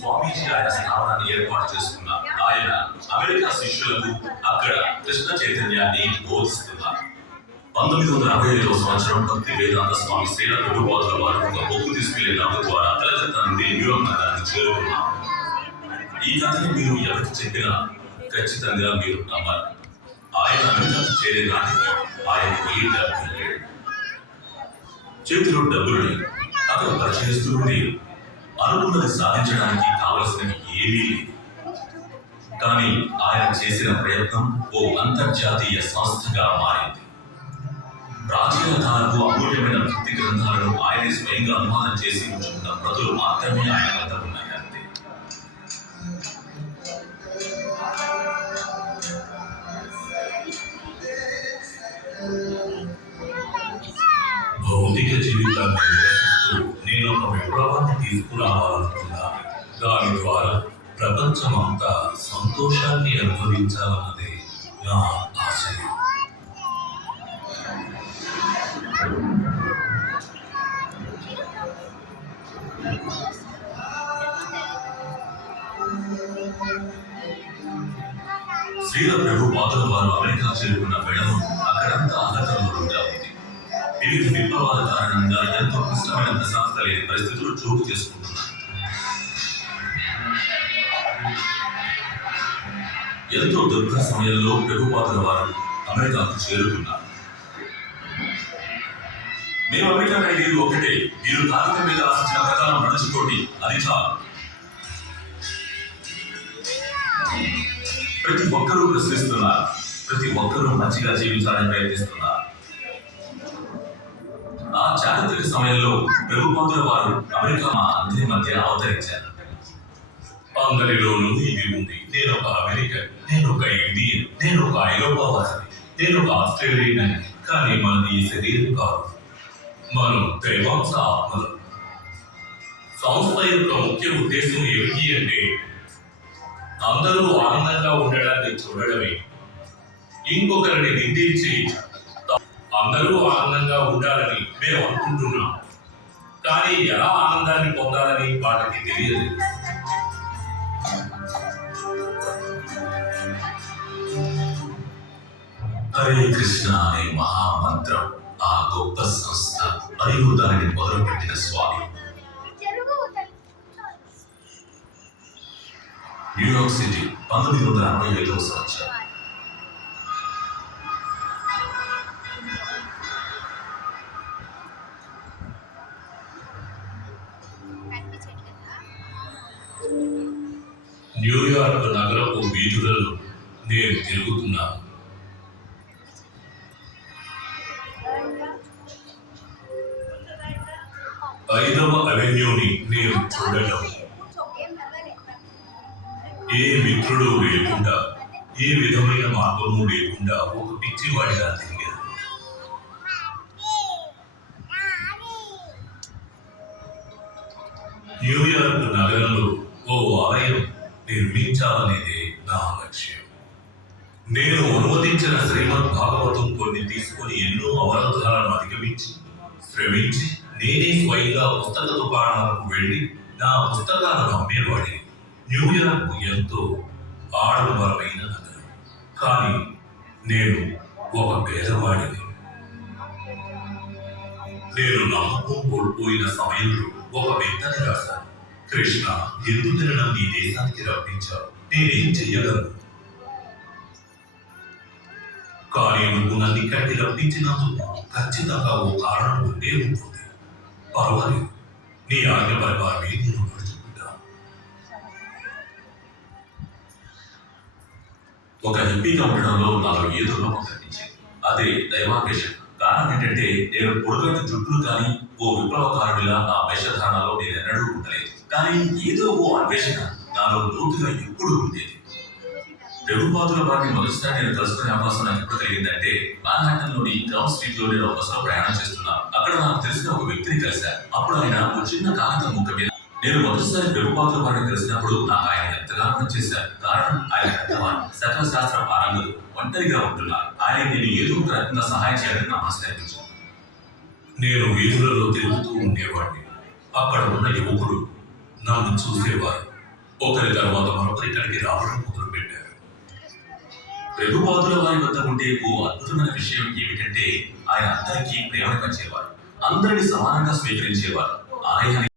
స్వామీజీ ఆయన స్థానాన్ని ఏర్పాటు చేసుకున్నారు. ఆయన అమెరికా శిష్యులకు అక్కడ కృష్ణ చైతన్యాన్ని బోధిస్తున్నారు. 1965వ సంవత్సరం భక్తి వేదాంత స్వామి శ్రీల ప్రభుపాదుల వారు ఒక బొక్కు తీసుకెళ్లే నౌక ద్వారా కలకత్తా నుండి న్యూయార్క్ నగరానికి చేరుకున్నారు. ఈ కథని మీరు ఎవరికి చెప్పినా ఖచ్చితంగా మీరు నమ్మాలి. ఆయన అమెరికాకు చేరే నాటికి ఆయన 70 ఏళ్ళు. చేతిలో డబ్బులు అక్కడ పరిచయస్తులు అనుకున్నది సాధించడానికి కావలసినవి ఏమీ లేదు. కానీ ఆయన చేసిన ప్రయత్నం ఓ అంతర్జాతీయ సంస్థగా మారింది. ప్రాచీన కాలపు అమూల్యమైన భక్తి గ్రంథాలను ఆయన స్వయంగా అనువాదం చేసి ఉంచుకున్న ప్రతులు మాత్రమే ఆయన వద్ద ఉన్నాయి అంతే. భౌతిక జీవితాన్ని నివసిస్తూ నేను ఒక విప్లవాన్ని తీసుకురావాలనుకున్నాను. దాని ద్వారా ప్రపంచమంతా సంతోషాన్ని అనుభవించాలన్నదే నా ఆశయం. శ్రీల ప్రభుపాదుల వారు అమెరికా చేరుకున్న వేళను అక్కడంతా అల్లకల్లోలంగా ఉంది. వివిధ విప్లవాల కారణంగా ఎంతో క్లిష్టమైన ప్రశాంతత లేని పరిస్థితులు చోటు చేసుకుంటున్నారు. ఎంతో దుర్భర సమయంలో ప్రభుపాదుల వారు అమెరికాకు చేరుకున్నారు. మేము అమెరికా వెళ్ళేది ఒకటే, మీరు కాగితం మీద రాసిన ప్రకారం నడుచుకోండి, అది చాలు. ప్రతి ఒక్కరూ ప్రశ్నిస్తున్నారు, ప్రతి ఒక్కరూ మంచిగా జీవించాలని ప్రయత్నిస్తున్నారు. ఆ చారిత్రక సమయంలో ప్రభుపాదుల వారు అమెరికా మా అందరి మధ్య అవతరించారు. అందరిలోనూ ఇది ఉంది. నేను ఒక అమెరికన్, నేను ఒక ఇండియన్, నేను ఒక ఐరోపావాసి, నేను ఒక ఆస్ట్రేలియన్. కానీ మనది ఈ శరీరం కాదు, మనం దైవాంశ ఆత్మలు. సంస్థ యొక్క ముఖ్య ఉద్దేశం ఏమిటి అంటే అందరూ ఆనందంగా ఉండడాన్ని చూడడమే. ఇంకొకరిని నిందించి అందరూ ఆనందంగా ఉండాలని మేము అనుకుంటున్నాం, కానీ ఎలా ఆనందాన్ని పొందాలని వాళ్ళకి తెలియదు. హరే కృష్ణ అనే మహామంత్రం ఆ గొప్ప సంస్థ మరియు దానిని మొదలుపెట్టిన స్వామి. న్యూయార్క్ సిటీ 1965వ సంవత్సరం. న్యూయార్క్ నగరపు వీధులలో నేను తిరుగుతున్నాను. 5వ అవెన్యూని నేను చూడడం. ఏ మిత్రుడు లేకుండా, ఏ విధమైన మార్గము లేకుండా ఒక పిచ్చివాడిగా తిరిగాను. న్యూయార్క్ నగరంలో ఓ ఆలయం నిర్మించాలనేదే నా లక్ష్యం. నేను అనువదించిన శ్రీమద్ భాగవతం కొన్ని తీసుకొని ఎన్నో అవరోధాలను అధిగమించి శ్రమించి నేనే స్వయంగా పుస్తక దుకాణాలకు వెళ్ళి నా పుస్తకాలను అమ్మేవాడిని. న్యూయార్క్ ఎంతో ఆడంబరమైన నగరం, కానీ నేను ఒక పేదవాడిని. నేను నమ్మకం కోల్పోయిన సమయంలో ఒక వ్యక్తిని రాశాను. కృష్ణ, ఎందుకని నన్ను ఈ దేశానికి రప్పించావు? నేనేం చెయ్యగలను? కానీ నువ్వు నన్ను ఇక్కడికి రప్పించినందుకు ఖచ్చితంగా ఓ కారణం ఉండే ఉంటుంది. పర్వాలేదు, నీ ఆజ్ఞ ప్రకారమే నేను నడుచుకుంటాను. ఒక ఎంపీగా ఉండడంలో నాలో ఏదో లోపం కనిపించింది. అదే దైవాకేశం. కారణం ఏంటంటే నేను పొడుగైన జుట్టులు కానీ ఓ విప్లవకారుడిలా నా వేషధారణలో నేను ఎన్నడూ ఉండలేదు. కానీ ఏదో ఓ అన్వేషణ నాలో లోతుగా ఎప్పుడు ఉండేది. ప్రభుపాదుల వారిని మొదటిసారి నేను కలుసుకునే అవకాశం నాకు ఎప్పుడు కలిగిందంటే మాన్హాటన్లోని గ్రౌండ్ స్ట్రీట్ లో నేను ఒక బస్సులో ప్రయాణం చేస్తున్నాను. అక్కడ నాకు తెలిసిన ఒక వ్యక్తిని కలిశాను. అప్పుడు ఆయన ఒక చిన్న కాగితం ముక్క మీద నేను మొదటిసారి ప్రభుపాదుల వారిని కలిసినప్పుడు నాకు ఆయన ఎంతగానో నచ్చేశారు. కారణం ఆయన పెద్దవారు, సకల శాస్త్ర పారంగతులు, ఒంటరిగా ఉంటున్నారు. ఆయన నేను ఏదో ఒక రకంగా సహాయం చేయాలని నా ఆశ అనిపించింది. నేను వీధులలో తిరుగుతూ ఉండేవాడిని. అక్కడ ఉన్న యువకుడు నన్ను చూసేవారు. ఒకరి తర్వాత మరొకరు ఇక్కడికి రావడం మొదలుపెట్టారు. ప్రభుపాదుల వారి వద్ద ఉండే ఓ అద్భుతమైన విషయం ఏమిటంటే ఆయన అందరికీ ప్రేమను పంచేవారు, అందరిని సమానంగా స్వీకరించేవారు. ఆయన